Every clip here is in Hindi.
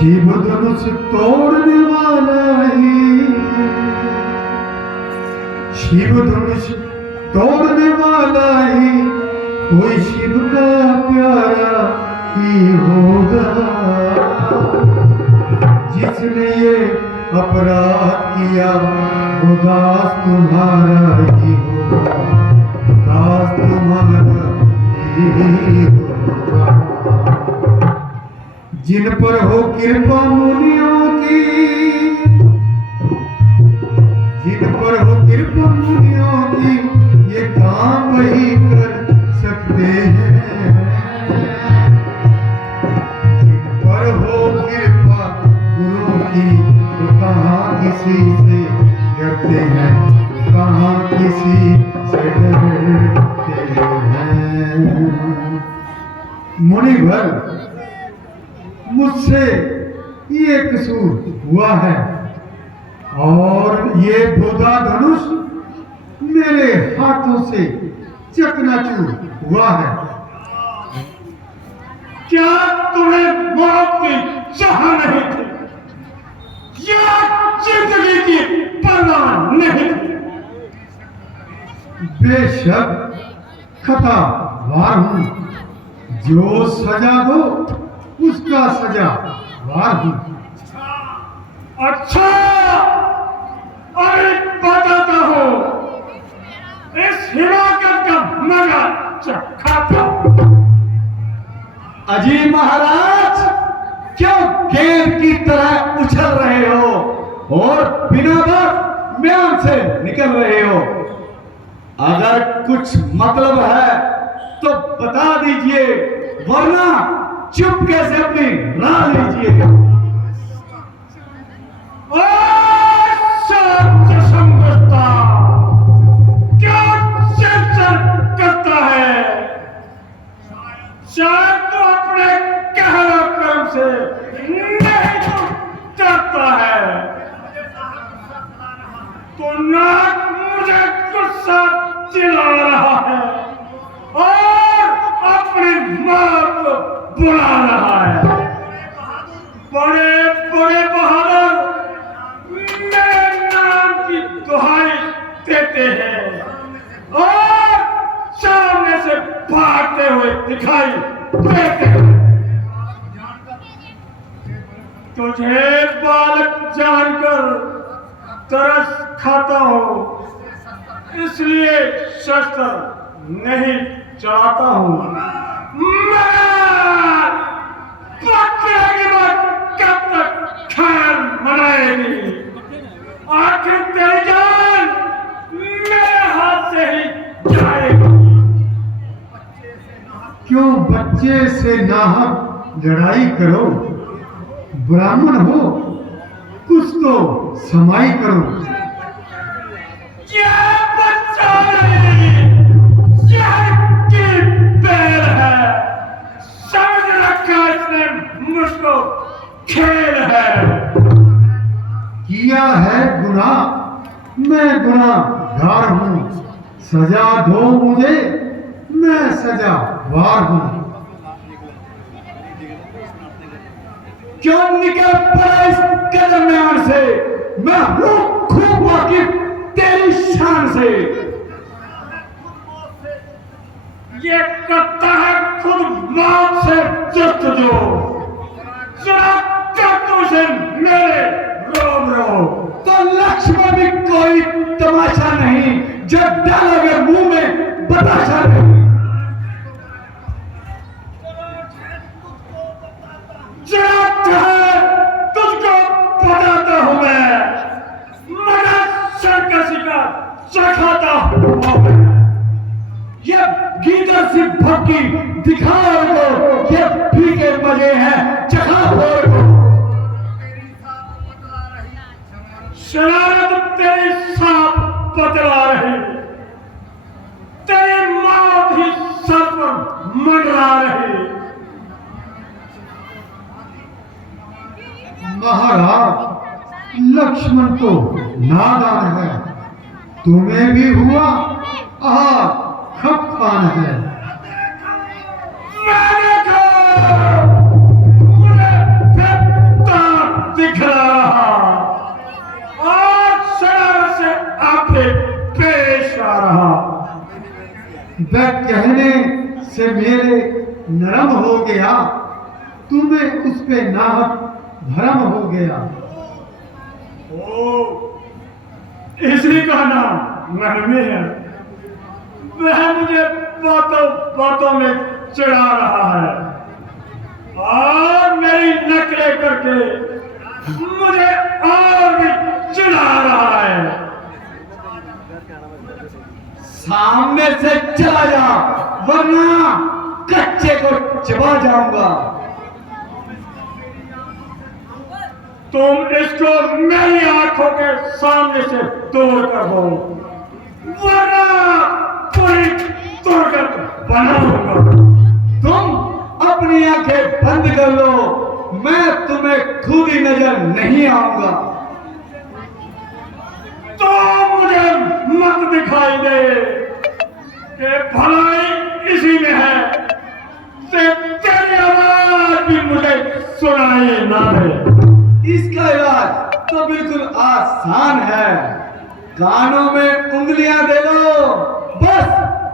शिव धनुष तोड़ने वाला ही, शिव धनुष तोड़ने वाला ही कोई शिव का प्यारा ही होगा। जिसने ये अपराध किया वो दास तुम्हारा ही होगा, दास तुम्हारा ही होगा। जिन पर हो कृपा मुनियों की, जिन पर हो कृपा मुनियों की, ये काम वही कर सकते हैं। जिन पर हो कृपा गुरु की, तो कहाँ किसी से डरते हैं, कहाँ किसी से डरते हैं। मुनिवर मुझसे ये कसूर हुआ है और ये बोधा धनुष मेरे हाथों से चकनाचूर हुआ है। क्या तुम्हें मौत की चाह नहीं थी या जिंदगी की परवाह नहीं थी? बेशक खतावार हूं, जो सजा दो उसका सजा वार हूं। अच्छा, अरे बताता हूं, इस हिमाकत का मजा चखाता। अजी महाराज, क्यों गेंद की तरह उछल रहे हो और बिना बात म्यान से निकल रहे हो? अगर कुछ मतलब है तो बता दीजिए, वरना चुपके से अपनी राह लीजिए। क्या चर्चा करता है? शायद तो अपने कहना कर्म से नहीं तो डरता है। तो नाक मुझे गुस्सा दिला रहा है और अपनी मां को बुला रहा है। बड़े बड़े बहादुर मेरे नाम की दुहाई देते हैं और सामने से भागते हुए दिखाई देते हैं। तुझे बालक जानकर तरस खाता हूं, इसलिए शस्त्र नहीं चलाता हूं। की बात कब तक खैर मनाएगी? आखिर तेरी जान मेरे हाथ से ही जाएगी। क्यों बच्चे से नाहक लड़ाई करो? ब्राह्मण हो कुछ तो समाई करो। क्या बच्चा नहीं, यह की पैर है। समझ रखा इसने मुझको खेल है। किया है गुनाह, मैं गुनाहगार हूं। सजा दो मुझे, मैं सजावार हूं। क्यों निकल पड़ा इस कदम म्यान से? मैं हूं खूब वाकिफ तेरी शान से। ये करता है खुद मौत से जस्तजू। जरा कर से मेरे रोम रो। तो लक्ष्मण भी कोई तमाशा नहीं, जब डालोगे मुंह में बताशा नहीं। जरा ठहर, तुझको बताता हूं मैं, मगर सर्कस का चखाता हूं। ये गीता सी भक्ति दिखाओ को, ये फीके मजे हैं चखा को। शरारत तेरी सांप बतला रही, तेरी मौत ही सर पर मंडरा रही। महाराज, लक्ष्मण तो नादान है, तुम्हें भी हुआ खपान है। मैंने कहा मुझे फिर वह कहने से मेरे नरम हो गया, तुम्हें उस पे नाहक भरम हो गया। ओ, इसी का नाम नरमी है। वह मुझे बातों बातों में चिढ़ा रहा है और मेरी नकलें करके मुझे और भी चिढ़ा रहा है। सामने से चला जा, वरना कच्चे को चबा जाऊंगा। तुम इसको मेरी आंखों के सामने से दूर कर दो, वरना पूरी दुर्गत बनाऊंगा। तुम अपनी आंखें बंद कर लो, मैं तुम्हें खुद ही नजर नहीं आऊंगा। तो मुझे मत दिखाई दे कि भलाई इसी में है, तेरी आवाज भी मुझे सुनाई ना दे। इसका इलाज तो बिल्कुल आसान है, कानों में उंगलियां दे लो, बस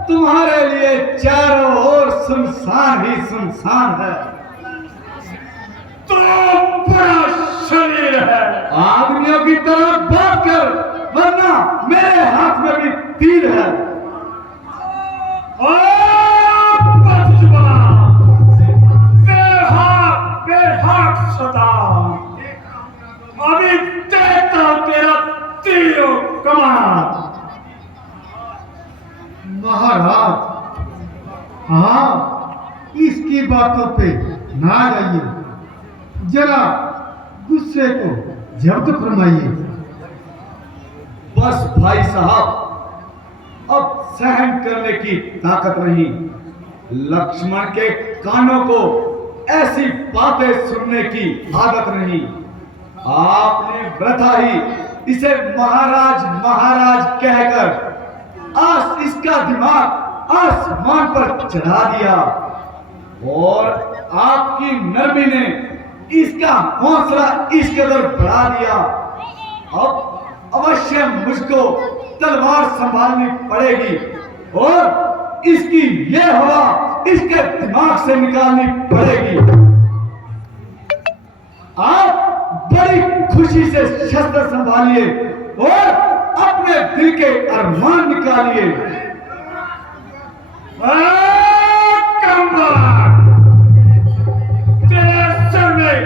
तुम्हारे लिए चारों ओर सुनसान ही सुनसान है। तो बड़ा शरीर है, आदमियों की तरह बात कर, वरना मेरे हाथ में भी तीर है। बेहाक सदा अभी देता हूं तेरा तीरों कमान। महाराज, हाँ, इसकी बातों पे ना जाइए, जरा गुस्से को जब्त फरमाइए। बस भाई साहब, अब सहन करने की ताकत नहीं। लक्ष्मण के कानों को ऐसी बातें सुनने की आदत नहीं। आपने वृथा ही इसे महाराज महाराज कहकर आज इसका दिमाग आसमान पर चढ़ा दिया और आपकी नरमी ने इसका हौसला इस कदर बढ़ा दिया। अब अवश्य मुझको तलवार संभालनी पड़ेगी और इसकी ये हवा इसके दिमाग से निकालनी पड़ेगी। आप बड़ी खुशी से शस्त्र संभालिए और अपने दिल के अरमान निकालिए। तेरे सर में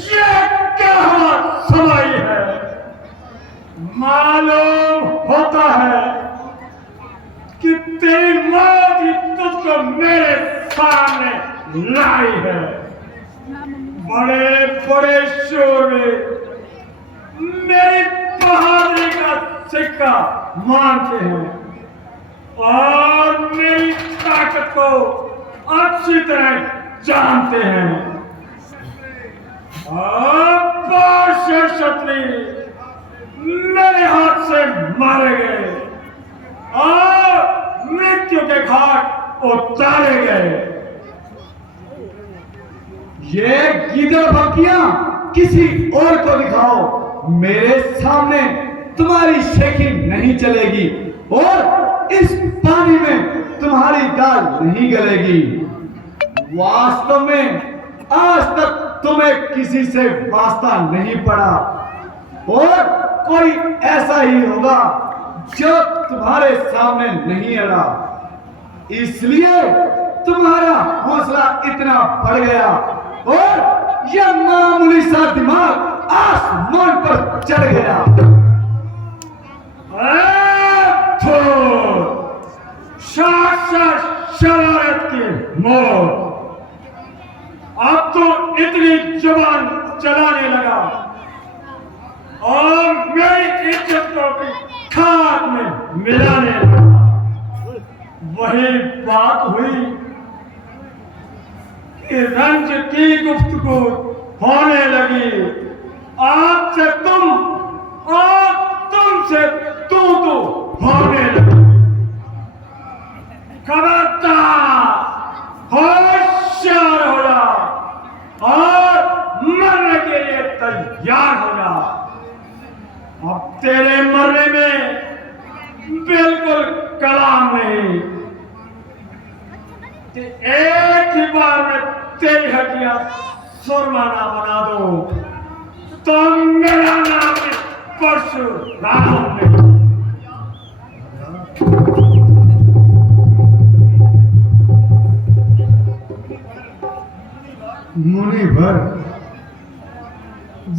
ये क्या हवा समाई है? मालूम होता है कि तेरी मौत ही तुझको मेरे सामने लाई है। बड़े बड़े शोर मेरी बहादुरी का सिक्का मानते हैं और मेरी ताकत को अच्छी तरह जानते हैं। और क्षत्रिय मेरे हाथ से मारे गए और मृत्यु के घाट उतारे गए। ये गिदड़ बकियां किसी और को दिखाओ, मेरे सामने तुम्हारी शेखी नहीं चलेगी और इस पानी में तुम्हारी दाल नहीं गलेगी। वास्तव में आज तक तुम्हें किसी से वास्ता नहीं पड़ा और कोई ऐसा ही होगा जो तुम्हारे सामने नहीं अड़ा, इसलिए तुम्हारा हौसला इतना बढ़ गया और यह मामूली सा दिमाग आसमान पर चढ़ गया। शरारत की मौत, अब तो इतनी जुबान चलाने लगा और मेरी इज्जत को भी खाक में मिलाने लगा। वही बात हुई कि रंज की गुफ्तगू होने लगी, आपसे तुम और तुमसे तू होने लगी। खबरदार होशियार हो जा और मरने के लिए तैयार हो जा। अब तेरे मरने में बिल्कुल कलाम नहीं, एक ही बार में तेरी हड्डियां सुरमाना बना दो तो मेरा नाम भी परशुराम नहीं। मुनिवर,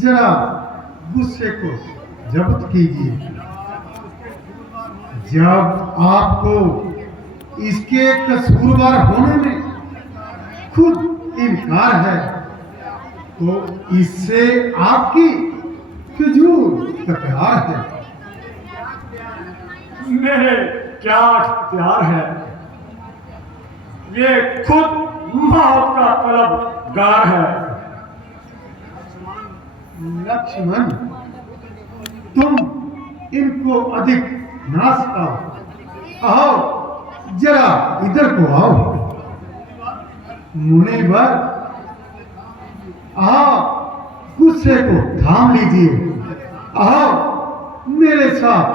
जरा गुस्से को जब्त कीजिए। जब आपको इसके कसूरवार होने में खुद इनकार है तो इससे आपकी फिजूल तकरार है। मेरे क्या इख्तियार है, ये खुद मौत का तलबगार है। लक्ष्मण, तुम इनको अधिक ना सताओ। आओ, जरा इधर को आओ। मुनिवर, आओ, गुस्से को थाम लीजिए। आओ, मेरे साथ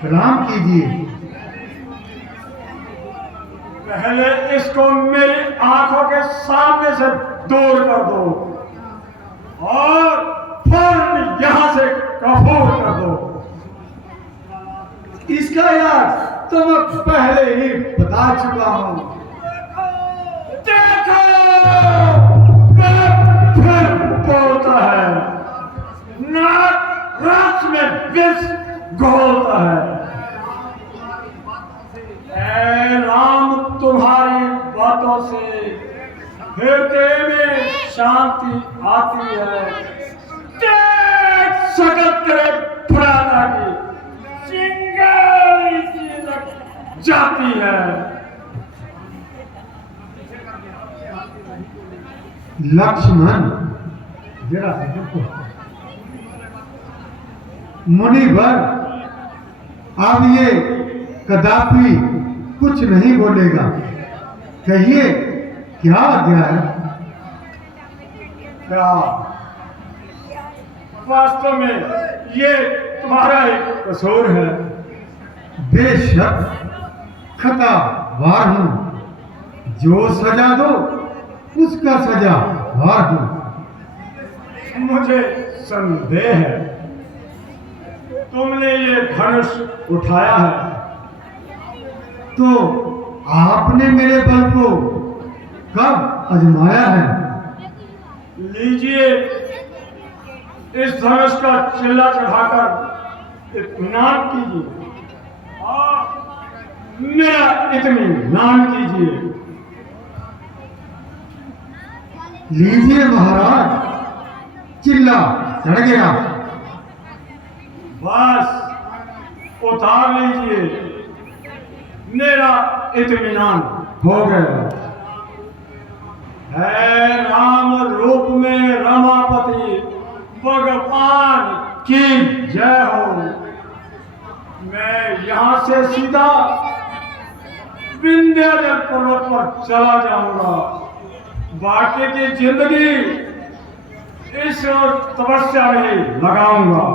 सलाम कीजिए। पहले इसको मेरी आंखों के सामने से दूर कर दो और फौरन यहां से कफूर कर दो। इसका इलाज तो मैं पहले ही बता चुका हूं। देखो, फिर बोलता है, नाक रस में विष घोलता है। ऐ राम, तुम्हारी बातों से हृदय में शांति आती है। देख सकत तेरे प्राणा की चिंगारी सी जाती है। लक्ष्मण, जरा इधर को। मुनिवर, अब ये कदापि कुछ नहीं बोलेगा। कहिए, क्या आज्ञा है? क्या वास्तव में ये तुम्हारा एक कसूर है? बेशक खतावार हूं। जो सजा दो उसका सजावार हूं। मुझे संदेह है, तुमने ये धनुष उठाया है तो आपने मेरे बल को कब आजमाया है? लीजिए, इस धनुष का चिल्ला चढ़ाकर इत्मीनान कीजिए और मेरा इत्मीनान कीजिए। लीजिए महाराज, चिल्ला चढ़ गया। बस उतार लीजिए, मेरा इत्मीनान हो गया। है राम रूप में रमापति भगवान की जय हो। मैं यहाँ से सीधा विंध्याचल पर्वत पर चला जाऊंगा। बाकी की जिंदगी इस तपस्या में लगाऊंगा।